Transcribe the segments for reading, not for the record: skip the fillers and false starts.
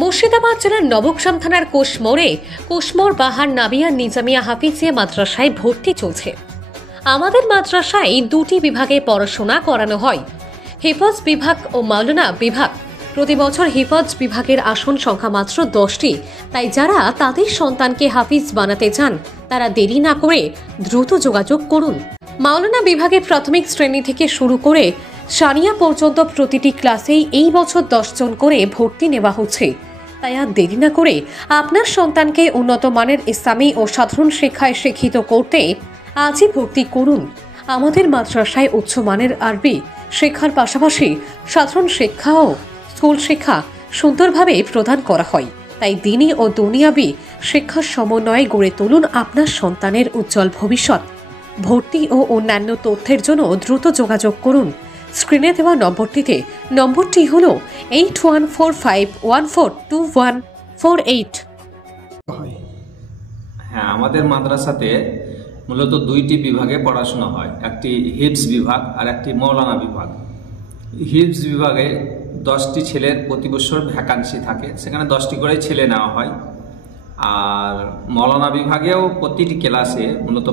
মুর্শিদাবাদ জেলার নবগ্রাম থানার কোশমোড় বাহার নাবিয়া নিজামিয়া হাফিজিয়া মাদ্রাসায় ভর্তি চলছে। আমাদের মাদ্রাসায় দুটি বিভাগে পড়াশোনা করানো হয়, হিফজ বিভাগ ও মাওলানা বিভাগ। প্রতি বছর হিফজ বিভাগের আসন সংখ্যা মাত্র 10টি, তাই যারা তাদের সন্তানকে হাফিজ বানাতে চান তারা দেরি না করে দ্রুত যোগাযোগ করুন। মাওলানা বিভাগে প্রাথমিক শ্রেণী থেকে শুরু করে সানিয়া পর্যন্ত প্রতিটি ক্লাসেই এই বছর 10 জন করে ভর্তি নেওয়া হচ্ছে। তাই আর দেরি না করে আপনার সন্তানকে উন্নত মানের ইসলামী ও সাধারণ শিক্ষায় শিক্ষিত করতে আজই ভর্তি করুন। আমাদের মাদ্রাসায় উচ্চমানের আরবি শিক্ষার পাশাপাশি সাধারণ শিক্ষা ও স্কুল শিক্ষা সুন্দরভাবে প্রদান করা হয়। তাই দিনী ও দুনিয়াবি শিক্ষার সমন্বয়ে গড়ে তুলুন আপনার সন্তানের উজ্জ্বল ভবিষ্যৎ। ভর্তি ও অন্যান্য তথ্যের জন্য দ্রুত যোগাযোগ করুন স্ক্রিনে দেওয়া নম্বরটিতে। নম্বরটি হল 8145142148। হ্যাঁ, আমাদের মাদ্রাসাতে মূলত দুইটি বিভাগে পড়াশোনা হয়, একটি হিফজ বিভাগ আর একটি মৌলানা বিভাগ। হিফজ বিভাগে 10টি ছেলের প্রতি বছর ভ্যাকান্সি থাকে, সেখানে 10টি করে ছেলে নেওয়া হয়। আর মৌলানা বিভাগেও প্রতিটি ক্লাসে মূলত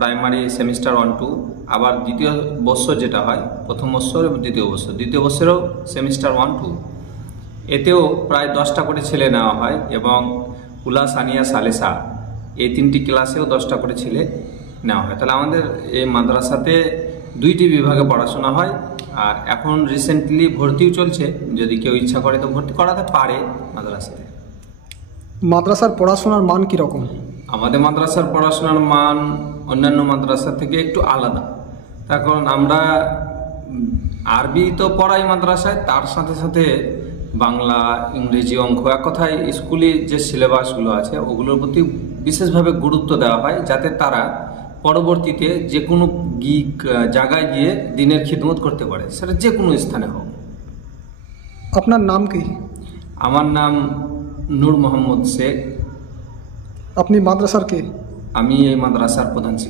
প্রাইমারি সেমিস্টার 1-2, আবার দ্বিতীয় বছর যেটা হয়, প্রথম বছর এবং দ্বিতীয় বছরেও সেমিস্টার 1-2, এতেও প্রায় 10টা করে ছেলে নেওয়া হয়। এবং উলা, সানিয়া, সালেসা এই 3টি ক্লাসেও 10টা করে ছেলে নেওয়া হয়। তাহলে আমাদের এই মাদ্রাসাতে দুইটি বিভাগে পড়াশোনা হয়। আর এখন রিসেন্টলি ভর্তিও চলছে, যদি কেউ ইচ্ছা করে তো ভর্তি করাতে পারে মাদ্রাসাতে। মাদ্রাসার পড়াশোনার মান কীরকম? আমাদের মাদ্রাসার পড়াশোনার মান অন্যান্য মাদ্রাসা থেকে একটু আলাদা। তার কারণ আমরা আরবি তো পড়াই মাদ্রাসায়, তার সাথে সাথে বাংলা, ইংরেজি, অঙ্ক, এক কথায় স্কুলে যে সিলেবাসগুলো আছে ওগুলোর প্রতি বিশেষভাবে গুরুত্ব দেওয়া হয়, যাতে তারা পরবর্তীতে যে কোনো জায়গায় গিয়ে দিনের খিদমত করতে পারে, সেটা যে কোনো স্থানে হোক। আপনার নাম কি? আমার নাম নূর মোহাম্মদ শেখ। আপনি মাদ্রাসার কে? আমি এই মাদ্রাসার প্রধান শিক্ষক।